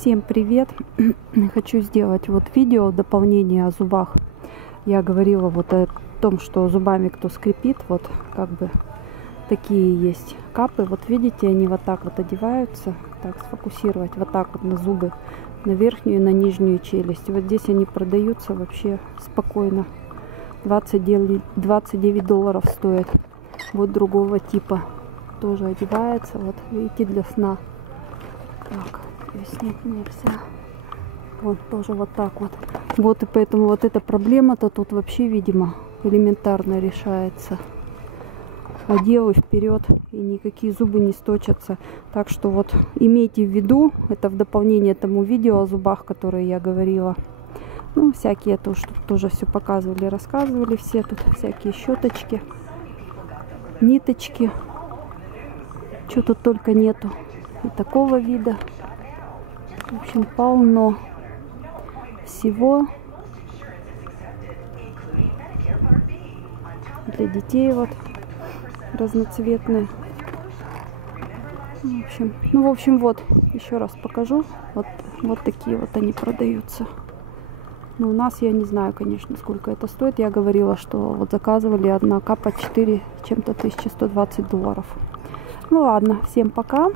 Всем привет! Хочу сделать вот видео в дополнение о зубах. Я говорила вот о том, что зубами кто скрипит, вот как бы такие есть капы. Вот видите, они вот так вот одеваются. Так, сфокусировать вот так вот на зубы, на верхнюю и на нижнюю челюсть. И вот здесь они продаются вообще спокойно. 29 долларов стоят. Вот другого типа. Тоже одевается. Вот видите, для сна. Так, снять нельзя. Вот тоже вот так вот. Вот и поэтому вот эта проблема-то тут вообще, видимо, элементарно решается. Одел и вперед, и никакие зубы не сточатся. Так что вот имейте в виду, это в дополнение тому видео о зубах, которое я говорила. Ну, всякие тоже все показывали, рассказывали все. Тут всякие щеточки, ниточки. Что тут только нету. И такого вида. В общем, полно всего. Для детей вот разноцветные. В общем, вот, еще раз покажу. Вот такие вот они продаются. Но у нас, я не знаю, конечно, сколько это стоит. Я говорила, что вот заказывали одна капа 4 чем-то 1120 долларов. Ну ладно, всем пока.